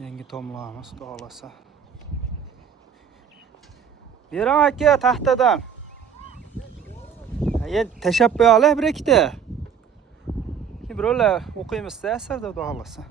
Yangi tomlarimiz doğalasa. Bering aka taxtadan. Endi tashab qo'yaylik bir ikkita. Birolar o'qiymiz-da asarda xudo xolasa.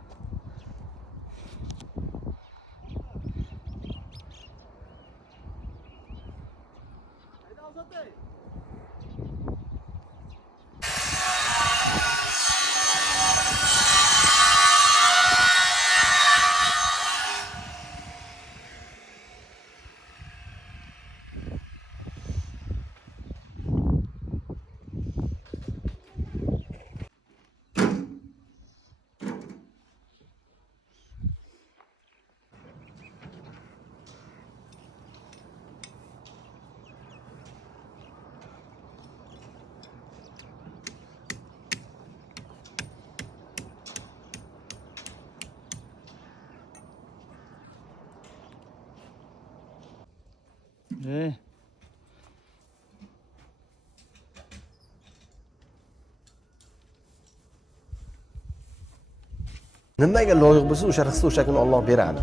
Nimaga loyiq bo'lsa, o'sha rixda o'sha kuni Alloh beradi.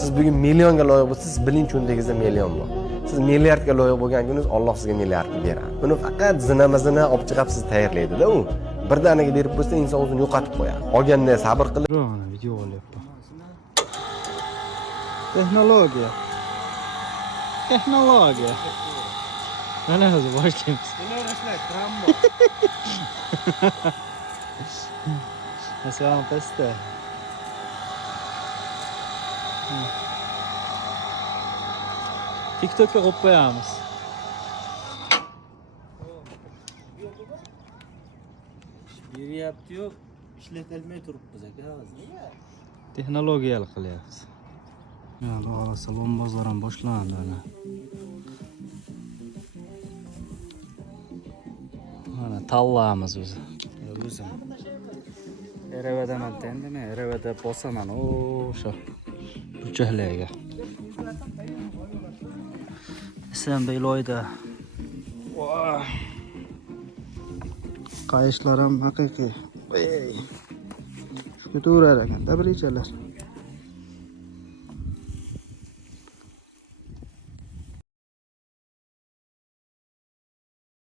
Siz bugun millionga loyiq bo'lsangiz, biling cho'ntagingizda million bor. Siz milliardga loyiq bo'lgan kuningiz Alloh sizga milliardni beradi. Buni faqat zinama olib chiqib sizni tayyorlaydi-da u. Birdaniga berib qo'ysa, inson o'zini yo'qotib qo'yadi. Olganda sabr qilib. Mana video olyapman. Texnologiya. Mana o'zi boshlaymiz. Ularashlar Trambo. Masalan, pasta. TikTok'ga qo'yib qo'yamiz. Beryapti-yu, ishlatilmay turibmiz aka hozir. Texnologiyali qilyapmiz. Ya, xudo xolasa lombozlar ham boshlandi ana. Mana tanlaymiz o'zi. O'zim. Erevadaman endi men erevada bosaman o'sha burchaklarga. Sen iloyda. Qayishlar ham haqiqiy. Shu turar ekan, tabriklar.